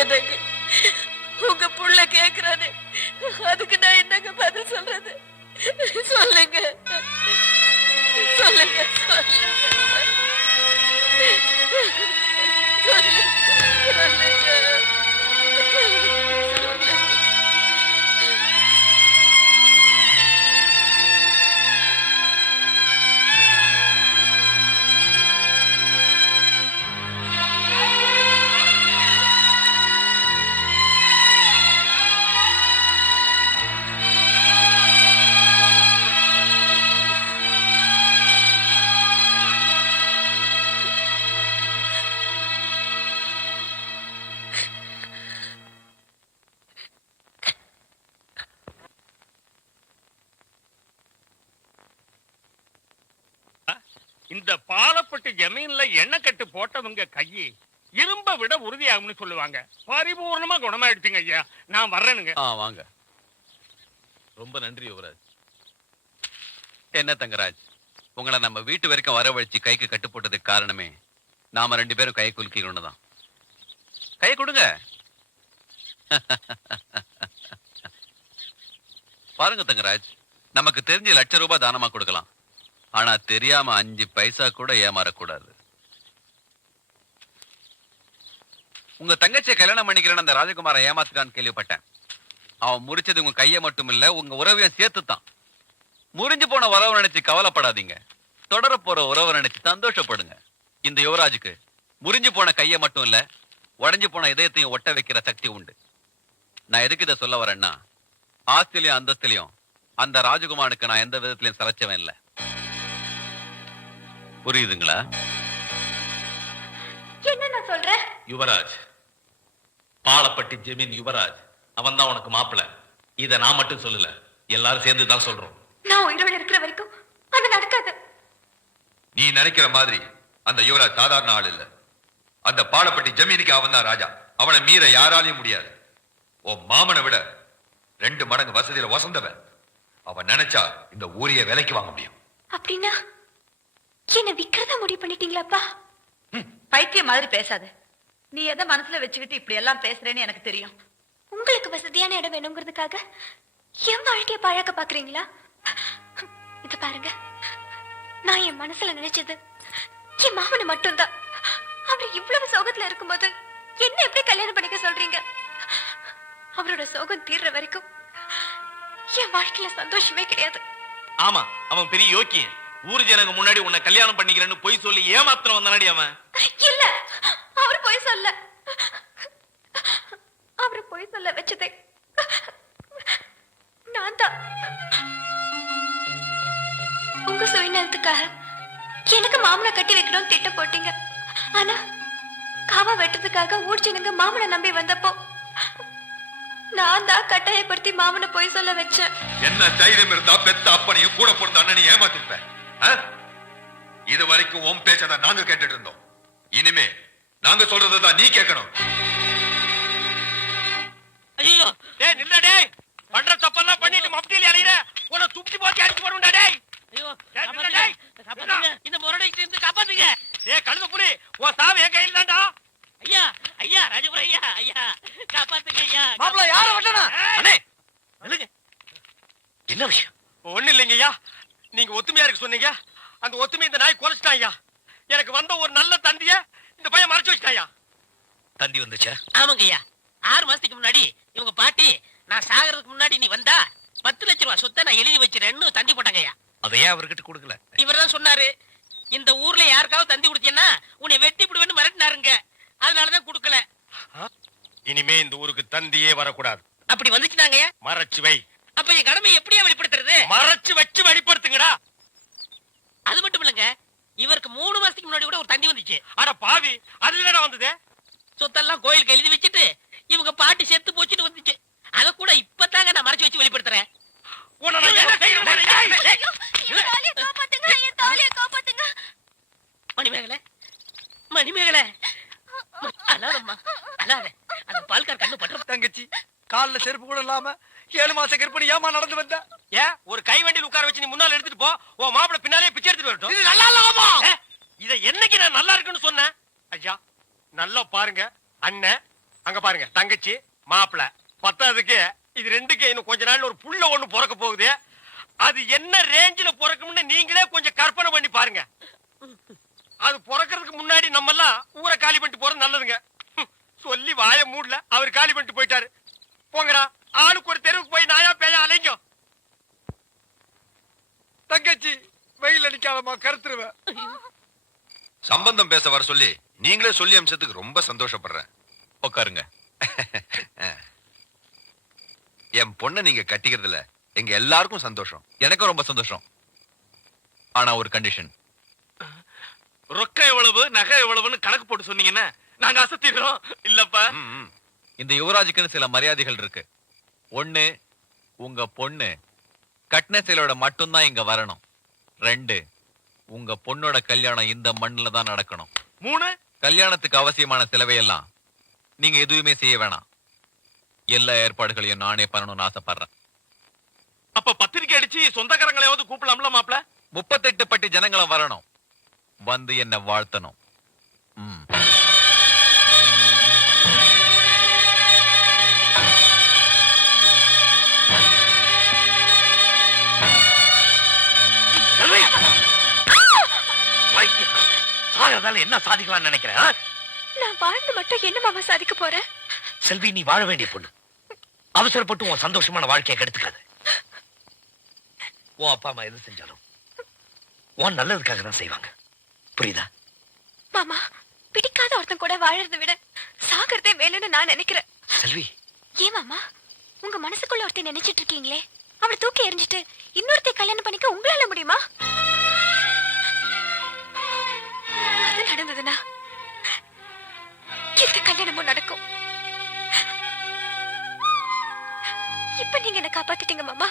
என்னங்க உங்க புள்ள கேக்குறானே, அதுக்கு நான் என்னங்க பதில் சொல்றது? சொல்லுங்க சொல்லுங்க சொல்லுங்க இந்த பாலப்பட்டு ஜமீன்ல எண்ணெய் கட்டு போட்டவங்க கையை இரும்ப விட உறுதியாகும்னு சொல்லுவாங்க. பரிபூர்ணமா குணமாயிடுச்சுங்க ஐயா. நான் வர்றேனுங்க. வாங்க. ரொம்ப நன்றி யுவராஜ். என்ன தங்கராஜ், உங்களை நம்ம வீட்டு வரைக்கும் வரவழைச்சு கைக்கு கட்டு போட்டதுக்கு காரணமே நாம 2 பேரும் கை குலுக்கிக்கணும் தான். கை கொடுங்க. பாருங்க தங்கராஜ், நமக்கு தெரிஞ்ச லட்சம் ரூபாய் தானமா கொடுக்கலாம். ஆனா தெரியாம 5 பைசா கூட ஏமாறக்கூடாது. உங்க தங்கச்சியை கல்யாணம் பண்ணிக்கிறேன்னு அந்த ராஜகுமாரை ஏமாத்துக்கான்னு கேள்விப்பட்டேன். அவன் முறிச்சது உங்க கையை மட்டும் இல்ல, உங்க உறவையும் சேர்த்துத்தான். முறிஞ்சு போன உறவை நினைச்சு கவலைப்படாதீங்க, தொடர போற உறவை நினைச்சு சந்தோஷப்படுங்க. இந்த யுவராஜுக்கு முறிஞ்சு போன கையை மட்டும் இல்ல, உடைஞ்சு போன இதயத்தையும் ஒட்ட வைக்கிற சக்தி உண்டு. நான் எதுக்கு இதை சொல்ல வரேன்னா, ஆஸ்திலையும் அந்தஸ்திலையும் அந்த ராஜகுமாருக்கு நான் எந்த விதத்திலையும் சளைச்சவன் இல்லை. புரியுதுங்களா? என்ன நான் சொல்றேன்? யுவராஜ், பாலப்பட்டி ஜமீன் யுவராஜ், அவன் தான் உனக்கு மாப்பிள்ள. இத நான் மட்டும் சொல்லல, எல்லாரும் சேர்ந்து தான் சொல்றோம். நான் உயிரோட இருக்கிற வரைக்கும் அது நடக்காது. நீ நினைக்கிற மாதிரி அந்த யுவராஜ் சாதாரண ஆள் இல்ல. அந்த பாலப்பட்டி ஜமீனுக்கு அவன் தான் ராஜா. அவனை மீற யாராலையும் முடியாது. உன் மாமனை விட 2 மடங்கு வசதியில வசந்தவன். அவன் நினைச்சா இந்த ஊரைய விலைக்கு வாங்க முடியும். அப்படின்னா என்ன விக்கிறதா முடிவு பண்ணிட்டீங்களாப்பா? பைத்தியம் மாதிரி பேசாத. நீ எதை மனசுல வச்சுக்கிட்டு இப்படி எல்லாம் பேசுறேன்னு எனக்கு தெரியும். உங்களுக்கு வசதியான இடம் வேணுங்கிறதுக்காக என் வாழ்க்கைய பழக்க பாக்குறீங்களா? இது பாருங்க, நான் என் மனசுல நினைச்சது என் மாமனை மட்டும்தான். அவர் இவ்வளவு சோகத்துல இருக்கும்போது என்ன எப்படி கல்யாணம் பண்ணிக்க சொல்றீங்க? அவரோட சோகம் தீர்ற வரைக்கும் என் வாழ்க்கையில சந்தோஷமே கிடையாது. ஆமா, அவன் பெரிய யோக்கியன். ஊர் ஜனங்க முன்னாடி உன்னை கல்யாணம் பண்ணிக்கிறேன்னு பொய் சொல்லி ஏமாத்திரம் வந்தானடி அவன். இல்ல, அவர் பொய் சொல்ல. அவர் பொய் சொல்ல வச்சதே நான் தான். உங்க சுயநலத்துக்காக எனக்கு மாமனை கட்டி வைக்கணும்னு திட்டம் போட்டீங்க. ஆனா காவா வெட்டுறதுக்காக ஊர்ஜனங்க மாமனை நம்பி வந்தப்போ நான் தான் கட்டாயப்படுத்தி மாமனை பொய் சொல்ல வச்சேன். என்ன தைரியம் இருந்தா பெத்த அப்பனையும் கூட பிறந்த அண்ணனையும் ஏமாத்திருப்பேன். இது வரைக்கும் உன் பேச்சதான் நாங்க கேட்டுட்டு இருந்தோம். இனிமே நாங்க சொல்றதான் நீ கேட்கணும். ஐயோ, டேய் நில்ல டேய். பண்ற தப்பெல்லாம் பண்ணிட்டு மப்டில அலையற. உன்னை துப்பி போட்டு அடிச்சு போடுடா டேய். ஐயோ, டேய் காப்பாத்துங்க. இந்த முரடைக்கு இருந்து காப்பாத்துங்க. டேய் கழுத புலி, உன் சாவு என் கையில தான்டா. ஐயா ஐயா ராஜபுர ஐயா ஐயா காப்பாத்துங்க ஐயா. மாப்ள யார வட்டனா? அண்ணே நில்லுங்க. என்ன விஷயம்? ஒண்ணு இல்லைங்க ஐயா. நீங்க ஒத்துமையா இருக்கு சொன்னீங்க. அந்த ஒத்துமை இந்த நாய் குறைச்சிட்டான் ஐயா. எனக்கு வந்த ஒரு நல்ல தந்திய இந்த பையன் மறைச்சு வச்சிட்டாயா. தந்தி வந்துச்சா? ஆமாங்க ஐயா. 6 மாசத்துக்கு முன்னாடி இவங்க பாட்டி நான் சாகிறதுக்கு முன்னாடி நீ வந்தா 10 லட்சம் ரூபாய் சொத்தை நான் எழுதி வச்சிருக்கேன்னு தந்தி போட்டாங்க ஐயா. அதையே அவர்கிட்ட கொடுக்கல. இவர் தான் சொன்னாரு, இந்த ஊர்ல யாருக்காவது தந்தி கொடுத்தீங்கன்னா உன்னை வெட்டி விடுவேன்னு மிரட்டினாருங்க. அதனாலதான் கொடுக்கல. இனிமே இந்த ஊருக்கு தந்தியே வரக்கூடாது. அப்படி வந்துச்சுனாங்க மறைச்சு வை. அப்ப என் கடமை எப்படியா வெளிப்படுத்துறது? மறைச்சு வச்சு வெளிப்படுத்துங்கடா. அது மட்டும் இல்லங்க, இவருக்கு 3 மாசத்துக்கு முன்னாடி கூட ஒரு தந்தி வந்துச்சு. அட பாவி, அதுல வந்தது சொத்தெல்லாம் கோயிலுக்கு எழுதி வச்சுட்டு இவங்க பாட்டி செத்து போச்சுட்டு வந்துச்சு. அத கூட இப்பதாங்க நான் மறைச்சு வச்சு வெளிப்படுத்துறேன். மணிமேகலை மணிமேகலை அழாதம்மா அழாத. அந்த பால்கார் கண்ணு பற்ற. தங்கச்சி கால்ல செருப்பு கூட இல்லாம 7 மாச கர்ப்பிணி ஏமா நடந்து வந்த? ஏன் ஒரு கை வண்டியில் உட்கார வச்சு நீ முன்னால எடுத்துட்டு போ. உன் மாப்பிள பின்னாலே பிச்சை எடுத்துட்டு வரட்டும். இது நல்லா இல்லமா? இத என்னைக்கு நான் நல்லா இருக்குன்னு சொன்னேன்? ஐயா நல்லா பாருங்க, அண்ணன் அங்க பாருங்க, தங்கச்சி மாப்பிள பத்தாவதுக்கு இது ரெண்டுக்கு இன்னும் கொஞ்ச நாள்ல ஒரு புள்ள ஒண்ணு பிறக்க போகுது. அது என்ன ரேஞ்சில பிறக்கும்னு நீங்களே கொஞ்சம் கற்பனை பண்ணி பாருங்க. அது பிறக்கிறதுக்கு முன்னாடி நம்ம எல்லாம் ஊரை காலி பண்ணிட்டு போறது நல்லதுங்க. சொல்லி வாய மூடல, அவர் காலி பண்ணிட்டு போயிட்டாரு. போங்கடா, ஆளுக்கு ஒரு தெருவுக்கு போய் நாயா பேயா அலைங்க. தங்கச்சி வெயில் அடிக்காதமா, கருத்துருவேன். சம்பந்தம் பேச வர சொல்லி நீங்களே சொல்லி அம்சத்துக்கு ரொம்ப சந்தோஷப்படுறேன். உட்காருங்க. என் பொண்ணை நீங்க கட்டிக்கிறதுல எங்க எல்லாருக்கும் சந்தோஷம். எனக்கும் ரொம்ப சந்தோஷம். ஆனா ஒரு கண்டிஷன். ரொக்க எவ்வளவு நகை எவ்வளவுன்னு கணக்கு போட்டு சொன்னீங்கன்னா நாங்க அசத்திடுறோம். இல்லப்பா, இந்த யுவராஜுக்குன்னு சில மரியாதைகள் இருக்கு. ஒண்ணு, உங்க பொண்ணு கட்டின சேலையோட மட்டும்தான் இங்க வரணும். 2, உங்க பொண்ணோட கல்யாணம் இந்த மண்ணுல தான் நடக்கணும். 3, கல்யாணத்துக்கு அவசியமான செலவையெல்லாம் நீங்க எதுவுமே செய்ய வேணாம். எல்லா ஏற்பாடுகளையும் நானே பண்ணணும்னு ஆசைப்படுறேன். அப்ப பத்திரிக்கை அடிச்சு சொந்தக்காரங்களையாவது கூப்பிடலாம்ல மாப்பிள? 38 பட்டி ஜனங்களும் வரணும், வந்து என்ன வாழ்த்தணும். என்ன சாதிக்கலாம் நினைக்கிறேன்? நான் வாழ்ந்து மட்டும் என்ன மாமா சாதிக்க போறேன்? செல்வி, நீ வாழ வேண்டிய பொண்ணு. அவசரப்பட்டு உன் சந்தோஷமான வாழ்க்கையை கெடுத்துக்காது. உன் அப்பா அம்மா எது செஞ்சாலும் உன் நல்லதுக்காக தான் செய்வாங்க. புரியுதா? மாமா, பிடிக்காத ஒருத்தன் கூட வாழறதை விட சாகிறதே மேலுன்னு நான் நினைக்கிறேன். செல்வி, ஏன் மாமா, உங்க மனசுக்குள்ள ஒருத்தன் நினைச்சிட்டு இருக்கீங்களே, அவளை தூக்கி எறிஞ்சிட்டு இன்னொருத்தை கல்யாணம் பண்ணிக்க உங்களால முடியுமா? அது நடந்ததுன்னா இந்த கல்யாணமும் நடக்கும். இப்ப நீங்க என்ன காப்பாத்திட்டீங்க மாமா.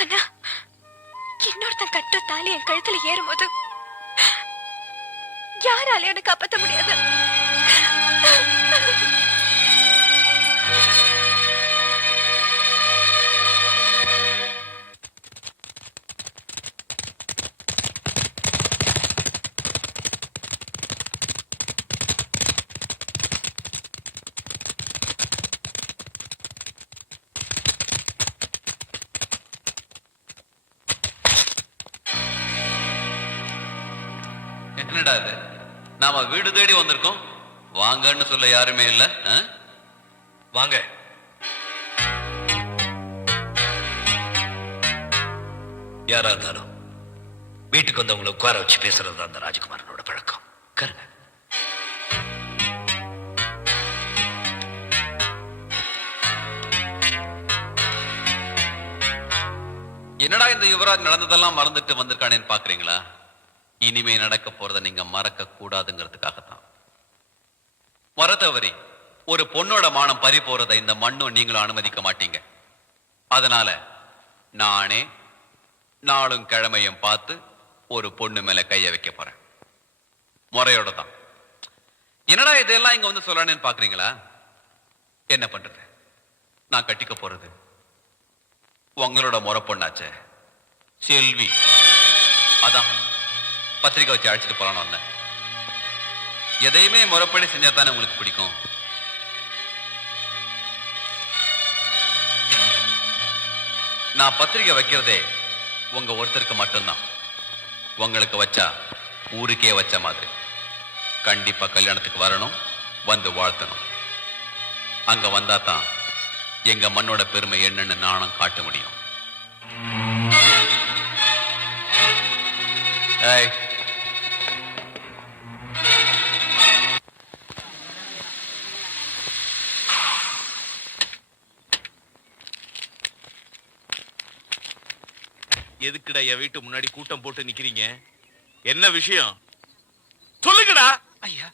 ஆனா இன்னொருத்தன் கட்டுற தாலி என் கழுத்துல ஏறும்போது யாராலையும் என்ன காப்பாற்ற முடியாது. என்னடா இது, நாம வீடு தேடி வந்திருக்கோம், வாங்கன்னு சொல்ல யாருமே இல்ல. வாங்க. யாரா இருந்தாலும் வீட்டுக்கு வந்தவங்களை உட்கார வச்சு பேசுறது தான் அந்த ராஜகுமாரனோட பழக்கம். கருங்க. என்னடா இந்த யுவராஜ் நடந்ததெல்லாம் மறந்துட்டு வந்திருக்கானேன்னு பாக்குறீங்களா? இனிமே நடக்க போறத நீங்க மறக்க கூடாதுங்கிறதுக்காகத்தான். மறத்தவரி ஒரு பொண்ணோட மானம் பறி போறதை இந்த மண்ணும் நீங்களும் அனுமதிக்க மாட்டீங்க. அதனால நானே நாளும் கிழமையும் பார்த்து ஒரு பொண்ணு மேல கைய வைக்க போறேன், முறையோட தான். என்னடா இதெல்லாம் இங்க வந்து சொல்லணும்னு பாக்குறீங்களா? என்ன பண்றது, நான் கட்டிக்க போறது உங்களோட முறை பொண்ணாச்சே, செல்வி. அதான் பத்திரிக்கை வச்சு அழைச்சிட்டு போலான்னு வந்தேன். எதையுமே முறைப்படி செஞ்சா தானே உங்களுக்கு பிடிக்கும். நான் பத்திரிக்கை வைக்கிறதே உங்க ஒருத்தருக்கு மட்டும்தான். உங்களுக்கு வச்சா ஊருக்கே வச்ச மாதிரி. கண்டிப்பா கல்யாணத்துக்கு வரணும், வந்து வாழ்த்தணும். அங்க வந்தா தான் எங்க மண்ணோட பெருமை என்னன்னு நானும் காட்ட முடியும். ஏய், எதுக்குடா என் வீட்டு முன்னாடி கூட்டம் போட்டு நிக்கிறீங்க? என்ன விஷயம் சொல்லுங்கடா. ஐயா,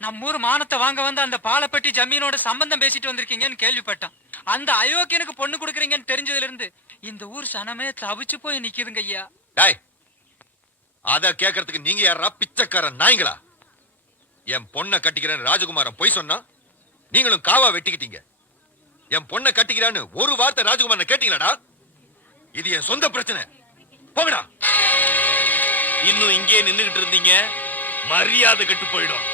நம்ம ஊர் மானத்தை வாங்க வந்து அந்த பாலப்பட்டி ஜமீனோட சம்பந்தம் பேசிட்டு வந்திருக்கீங்கன்னு கேள்விப்பட்டேன். அந்த அயோக்கியனுக்கு பொண்ணு கொடுக்குறீங்கன்னு தெரிஞ்சதுல இருந்து இந்த ஊர் சனமே தவிச்சு போய் நிக்குதுங்க ஐயா. டாய், அத கேக்குறதுக்கு நீங்க யாரா பிச்சைக்காரன் நாய்ங்களா? என் பொண்ணை கட்டிக்கிறேன்னு ராஜகுமாரன் பொய் சொன்னா நீங்களும் காவா வெட்டிக்கிட்டீங்க. என் பொண்ணை கட்டிக்கிறான்னு ஒரு வார்த்தை ராஜகுமாரன் கேட்டீங்களாடா? இது என் சொந்த பிரச்சனை. போங்கடா. இன்னும் இங்கே நின்னுகிட்டு இருந்தீங்க, மரியாதை கெட்டு போயிடும்.